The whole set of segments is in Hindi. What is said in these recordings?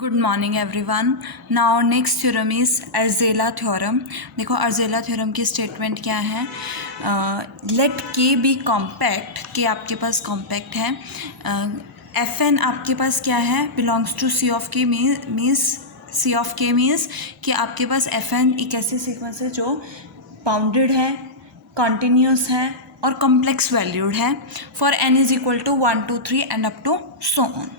Good morning everyone. Now next theorem is अर्जेला theorem. देखो अर्जेला थ्योरम की स्टेटमेंट क्या है, लेट के बी कॉम्पैक्ट, के आपके पास कॉम्पैक्ट है, एफ एन आपके पास क्या है, belongs to C of K, means C of K means कि आपके पास एफ एन एक ऐसी सीक्वेंस है जो बाउंडेड है, कॉन्टीन्यूस है और कॉम्प्लेक्स वैल्यूड है for n is equal to 1 2 3 and up to so on.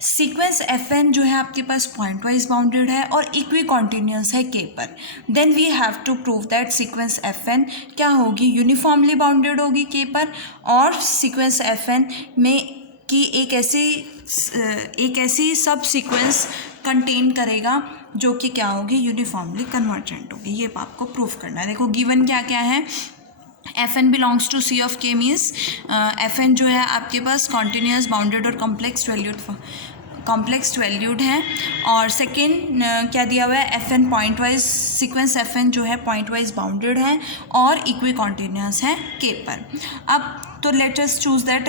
Sequence F n जो है आपके पास पॉइंट वाइज बाउंडेड है और इक्वी कॉन्टीन्यूस है के पर। Then we have to prove that sequence F n क्या होगी, यूनिफॉर्मली बाउंडेड होगी के पर, और सीक्वेंस एफ एन में की एक ऐसी सब सीक्वेंस कंटेन करेगा जो कि क्या होगी, यूनिफॉर्मली कन्वर्जेंट होगी। ये आपको प्रूव करना है। देखो गिवन क्या क्या है, f n belongs to C of K means f n जो है आपके पास कॉन्टीन्यूस बाउंडेड और कॉम्प्लेक्स वैल्यूड है। और सेकेंड क्या दिया हुआ है, f n point wise, sequence F n जो है पॉइंट वाइज बाउंडेड है और इक्वी कॉन्टीन्यूस है के पर। अब तो लेट अस चूज दैट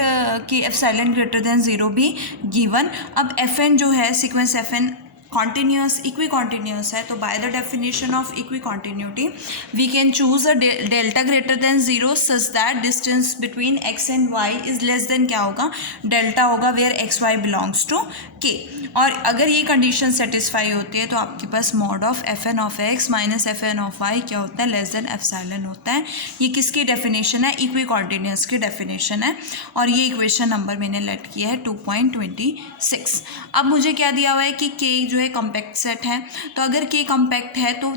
कि एप्सिलॉन ग्रेटर देन 0 भी गिवन। अब एफ एन जो है sequence F n continuous equicontinuous है, तो by the definition of equicontinuity we can choose a delta greater than 0 such that distance between x and y is less than क्या होगा, डेल्टा होगा, where x y belongs to K. और अगर ये कंडीशन सेटिस्फाई होती है तो आपके पास mod of F N of x minus F N of Y क्या होता है, लेस देन एप्सिलॉन होता है। ये किसकी डेफिनेशन है, इक्वी कॉन्टीन्यूस की डेफिनेशन है। और ये इक्वेशन नंबर मैंने लेट किया है 2.26। अब मुझे क्या दिया हुआ है कि के जो है कॉम्पैक्ट सेट है, तो अगर के कॉम्पैक्ट है तो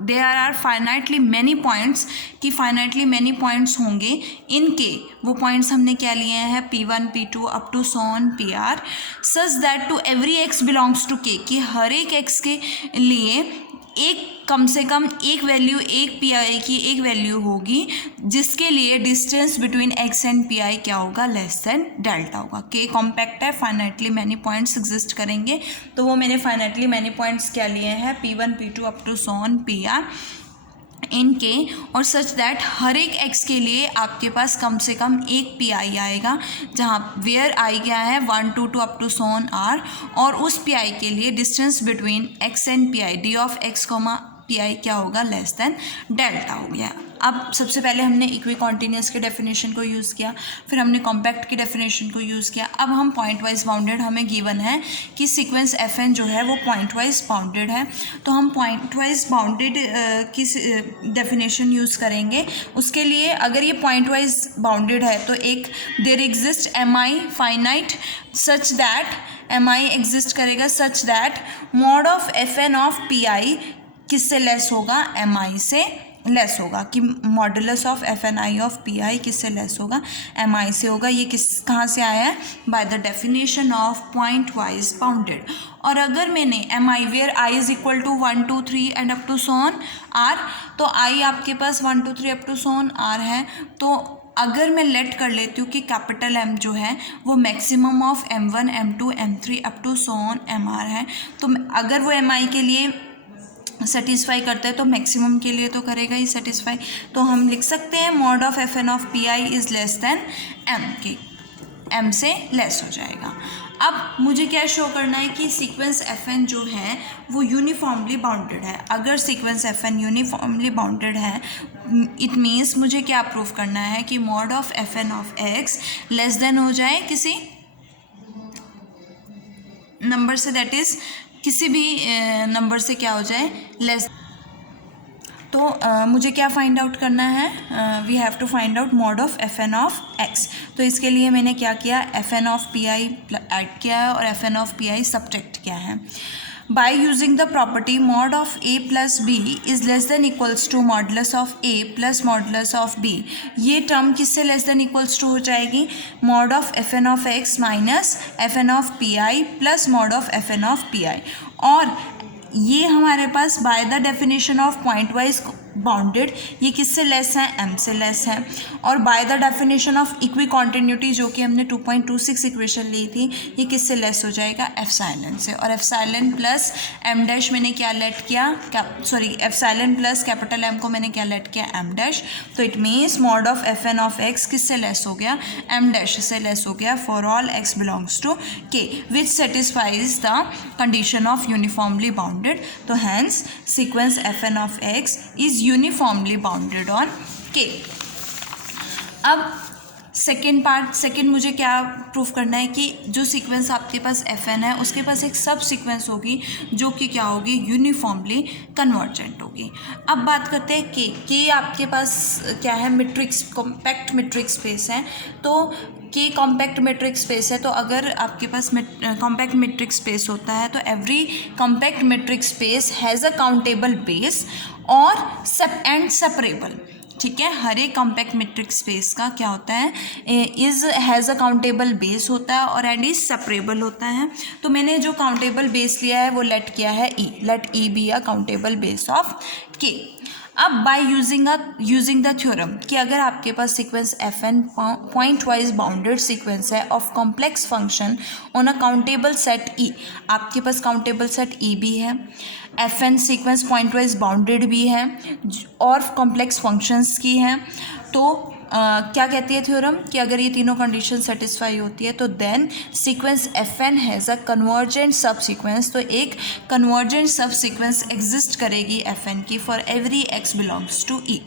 there are finitely many points, कि फाइनाइटली मैनी पॉइंट्स होंगे इन के। वो पॉइंट्स हमने क्या लिए हैं, P1 P2 up to so on PR, such that to every x belongs to K, कि हर एक x के लिए एक कम से कम एक वैल्यू, एक PI की एक वैल्यू होगी जिसके लिए distance between x and PI क्या होगा, लेस देन डेल्टा होगा। के कॉम्पैक्ट है, फाइनाइटली मैनी पॉइंट्स एग्जिस्ट करेंगे, तो वो मैंने फाइनाइटली मैनी पॉइंट्स क्या लिए हैं, P1 P2 up to so on PR in K, और सच दैट हर एक x के लिए आपके पास कम से कम एक PI आएगा, जहाँ वेयर I क्या है 1 2 2 up to so on R, और उस PI के लिए distance between x and PI d of x PI क्या होगा, लेस देन डेल्टा हो गया। अब सबसे पहले हमने इक्वी कॉन्टीन्यूस के डेफिनेशन को यूज़ किया, फिर हमने कॉम्पैक्ट की डेफिनेशन को यूज़ किया। अब हम पॉइंट वाइज बाउंडेड, हमें गिवन है कि सीक्वेंस एफ एन जो है वो पॉइंट वाइज बाउंडेड है, तो हम पॉइंट वाइज बाउंडेड की डेफिनेशन यूज़ करेंगे। उसके लिए अगर ये पॉइंट वाइज बाउंडेड है तो एक there exist M I finite such that M I exist करेगा such that mod of F N of P I किससे लेस होगा, एम आई से लेस होगा, कि modulus of F N I of P I किससे लेस होगा, एम आई से होगा। ये कहाँ से आया है, by the definition of point wise bounded. और अगर मैंने M i where i is equal to 1 2 3 and up to so on r, तो आई आपके पास 1 2 3 up to so on r है, तो अगर मैं लेट कर लेती हूँ कि कैपिटल M जो है वो maximum of M1 M2 M3 up to so on MR है, तो अगर वो MI के लिए सेटिस्फाई करता है तो मैक्सिमम के लिए तो करेगा ही सेटिस्फाई। तो हम लिख सकते हैं mod of F N of P i is less than M, की एम से लेस हो जाएगा। अब मुझे क्या शो करना है कि सीक्वेंस एफ एन जो है वो यूनिफॉर्मली बाउंडेड है। अगर sequence F n uniformly bounded है, इट मीन्स मुझे क्या प्रूव करना है कि mod of F N of x less than हो जाए किसी नंबर से, दैट इज़ किसी भी नंबर से क्या हो जाए, लेस। तो मुझे क्या फाइंड आउट करना है, we have to find out mod of F N of x. तो इसके लिए मैंने क्या किया, f N of P i add किया है और f N of P i subtract किया है। By using the property mod of a plus b is less than equals to modulus of a plus modulus of b, ये टर्म किससे लेस देन इक्वल्स टू हो जाएगी, mod of F N of x minus F N of P I plus mod of F N of P I. और ये हमारे पास by the definition of point wise bounded, ये किससे लेस है, m से लेस है। और by the definition of equicontinuity जो कि हमने 2.26 इक्वेशन ली थी, ये किससे लेस हो जाएगा, एप्सिलॉन से। और एप्सिलॉन प्लस m डैश मैंने क्या लेट किया, एप्सिलॉन प्लस कैपिटल M को मैंने क्या लेट किया, m डैश। तो it means mod of fn of x किससे लेस हो गया, m डैश से लेस हो गया for all x belongs to k which satisfies the condition of uniformly bounded. तो hence sequence fn of x is uniformly bounded on k। अब सेकेंड मुझे क्या प्रूफ करना है कि जो सीक्वेंस आपके पास fn है उसके पास एक सब सीक्वेंस होगी जो कि क्या होगी, यूनिफॉर्मली कन्वर्जेंट होगी। अब बात करते हैं के आपके पास क्या है, मैट्रिक्स, कॉम्पैक्ट मैट्रिक्स स्पेस है। तो के कॉम्पैक्ट मैट्रिक्स स्पेस है, तो अगर आपके पास कॉम्पैक्ट मैट्रिक्स स्पेस होता है तो every compact matrix space has a countable base और एंड सेपरेबल। ठीक है, हर एक कॉम्पैक्ट मैट्रिक्स स्पेस का क्या होता है, is has a countable base होता है और एंड इज सेपरेबल होता है। तो मैंने जो काउंटेबल बेस लिया है वो लेट किया है E, let E be a countable base of K. अब बाय यूजिंग द थ्योरम कि अगर आपके पास sequence fn point wise bounded sequence है of complex function on a countable set E, आपके पास काउंटेबल सेट ई भी है, fn sequence point wise bounded भी है और कॉम्प्लेक्स फंक्शंस की है, तो क्या कहती है थ्योरम कि अगर ये तीनों कंडीशन सेटिस्फाई होती है तो then sequence fn has a convergent subsequence. तो एक कन्वर्जेंट सब सीक्वेंस एग्जिस्ट करेगी fn की for every x belongs to e।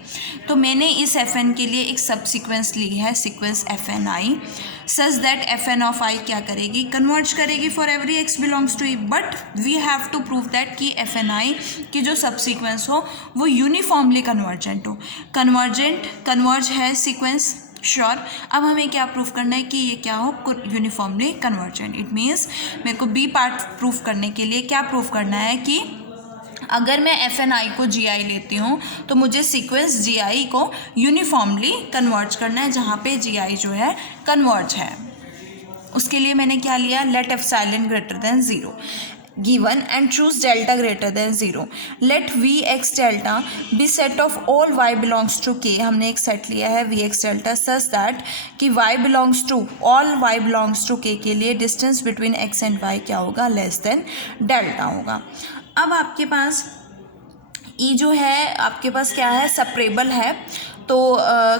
तो मैंने इस fn के लिए एक सब सीक्वेंस ली है, sequence fni, such that fn of i क्या करेगी, कन्वर्ज करेगी for every x belongs to e। But we have to prove that कि fni की जो सब सीक्वेंस हो वो यूनिफॉर्मली कन्वर्जेंट हो। कन्वर्ज है सीक्वेंस, श्योर। अब हमें क्या प्रूफ करना है कि ये क्या हो, यूनिफॉर्मली कन्वर्जेंट। इट मीन्स मेरे को बी पार्ट प्रूफ करने के लिए क्या प्रूफ करना है कि अगर मैं fni को gi लेती हूँ तो मुझे सीक्वेंस gi को यूनिफॉर्मली कन्वर्ज करना है, जहाँ पे gi जो है कन्वर्ज है। उसके लिए मैंने क्या लिया, let epsilon greater than 0 given and choose delta greater than 0। let vx delta be set of all y belongs to k। हमने एक सेट लिया है vx delta such that कि y belongs to all y belongs to k के लिए distance between x and y क्या होगा, लेस देन डेल्टा होगा। अब आपके पास ई जो है आपके पास क्या है, सेपरेबल है, तो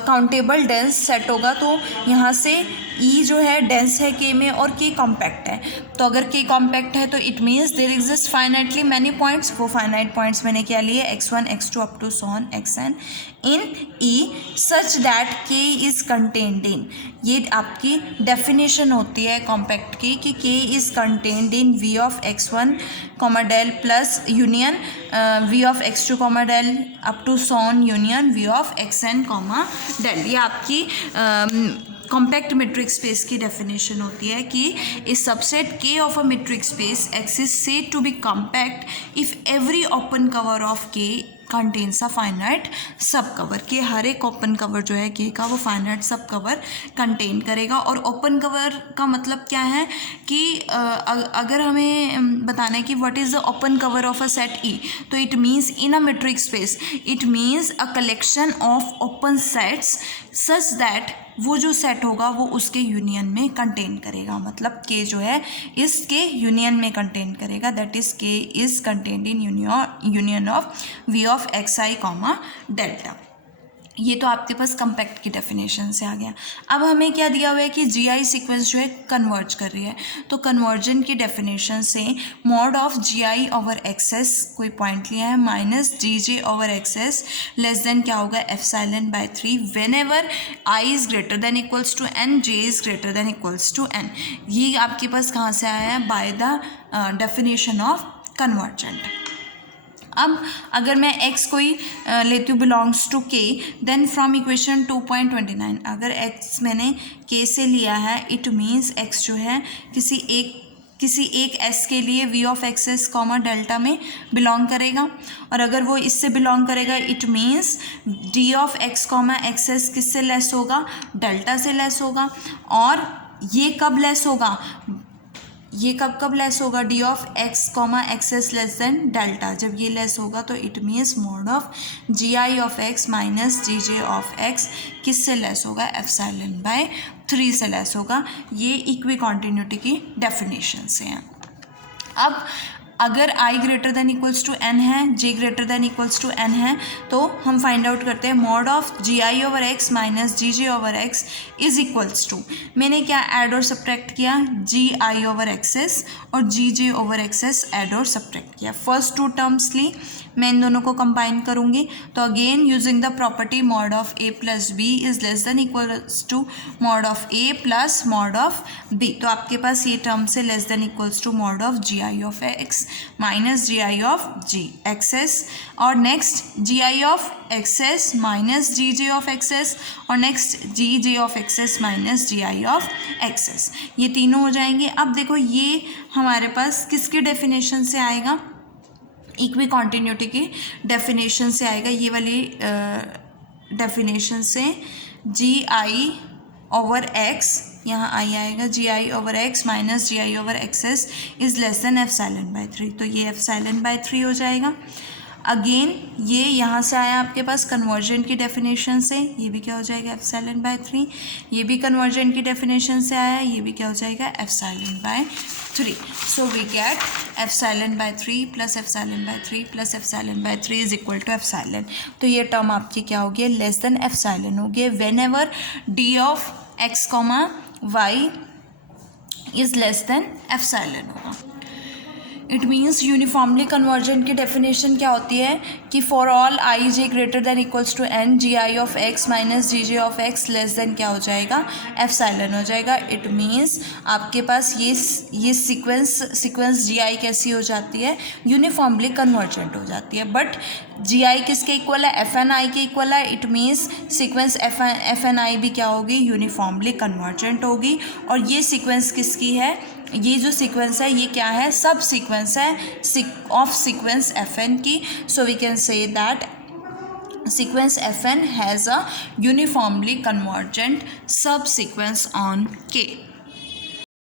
काउंटेबल डेंस सेट होगा। तो यहाँ से ई जो है डेंस है के में और के कॉम्पैक्ट है। तो अगर के कॉम्पैक्ट है तो it means there exist finitely many points. वो फाइनाइट पॉइंट्स मैंने क्या लिए, x1 x2 up to so on xn in E such that K is contained in. ये आपकी डेफिनेशन होती है कॉम्पैक्ट की कि K is contained in V of x1 comma del plus union V of x2 comma del up to so on union V of xn comma del. ये आपकी कॉम्पैक्ट मैट्रिक्स स्पेस की डेफिनेशन होती है कि इस subset K of a metric space X is said to be compact if every open cover of K contains a finite subcover. के हर एक ओपन कवर जो है के का वो फाइनाइट सब कवर कंटेन करेगा। और ओपन कवर का मतलब क्या है कि अगर हमें बताना है कि what is the open cover of a set E, तो it means in a metric space it means a collection of open sets such that वो जो सेट होगा वो उसके यूनियन में कंटेन करेगा। मतलब के जो है इसके यूनियन में कंटेन करेगा, that is K is contained in union of V of x i comma delta. ये तो आपके पास कॉम्पैक्ट की डेफिनेशन से आ गया। अब हमें क्या दिया हुआ है कि जी आई सीक्वेंस जो है कन्वर्ज कर रही है, तो कन्वर्जन की डेफिनेशन से mod of g I over x कोई पॉइंट लिया है माइनस जी j over x less than क्या होगा epsilon by 3 whenever i is greater than equals to n, j is greater than equals to n. ये आपके पास कहाँ से आया है, by the definition of convergent. अब अगर मैं x कोई लेती हूँ belongs to k, then from equation 2.29 अगर x मैंने k से लिया है इट मीन्स x जो है किसी एक s के लिए v of x S comma delta में बिलोंग करेगा। और अगर वो इससे बिलोंग करेगा it means d of x comma x S किससे लेस होगा, डेल्टा से लेस होगा। और ये कब लेस होगा, ये कब कब लेस होगा, d of x comma x less than delta, जब ये लेस होगा तो it means mod of g I of x minus ji J of x किससे लेस होगा, एप्सिलॉन बाय 3 से लेस होगा। ये इक्वी कॉन्टिन्यूटी की डेफिनेशन से हैं। अब अगर i greater than equals to n है, j greater than equals to n है, तो हम फाइंड आउट करते हैं mod of g I over x minus ji j over x is equals to, मैंने क्या ऐड और सब्ट्रैक्ट किया, जी आई ओवर एक्सेस और g j over x add और सब्ट्रैक्ट किया। फर्स्ट टू टर्म्स ली, मैं इन दोनों को कंबाइन करूँगी तो again using the property mod of a plus b is less than equals to mod of a plus mod of b, तो आपके पास ये टर्म से less than equals to mod of g I of x minus ji I of g x, और next g I of x minus ji J of x, और next G J of x minus ji I of x, ये तीनों हो जाएंगे। अब देखो ये हमारे पास किसकी डेफिनेशन से आएगा, इक्वी कॉन्टिन्यूटी की डेफिनेशन से आएगा, ये वाली डेफिनेशन से जी आई ओवर एक्स, यहाँ आई आएगा G I over x minus ji I over X is less than epsilon by 3, तो ये एप्सिलॉन बाय 3 हो जाएगा। अगेन ये यहाँ से आया आपके पास कन्वर्जन की डेफिनेशन से, ये भी क्या हो जाएगा, एप्सिलॉन बाय 3, ये भी कन्वर्जन की डेफिनेशन से आया, ये भी क्या हो जाएगा, epsilon by 3। So we get epsilon by 3 plus epsilon by 3 plus epsilon by 3 is equal to epsilon, तो ये टर्म आपकी क्या होगी, लेस देन एप्सिलॉन होगी whenever d of x comma y is less than epsilon होगा। इट मीन्स यूनिफॉर्मली कन्वर्जन की डेफिनेशन क्या होती है कि for all i j greater than equals to n g I of x minus ji J of x less than क्या हो जाएगा, एप्सिलॉन हो जाएगा। इट मीन्स आपके पास ये सीक्वेंस जी आई कैसी हो जाती है, यूनिफॉर्मली कन्वर्जेंट हो जाती है। बट जी आई किसके इक्वल है, एफ एन आई के इक्वल है, it means sequence F N I भी क्या होगी, यूनिफॉर्मली कन्वर्जेंट होगी। और ये सीक्वेंस किसकी है, ये जो सीक्वेंस है ये क्या है, सब सीक्वेंस है ऑफ सीक्वेंस एफ एन की। So we can say that sequence Fn has a uniformly convergent subsequence on K.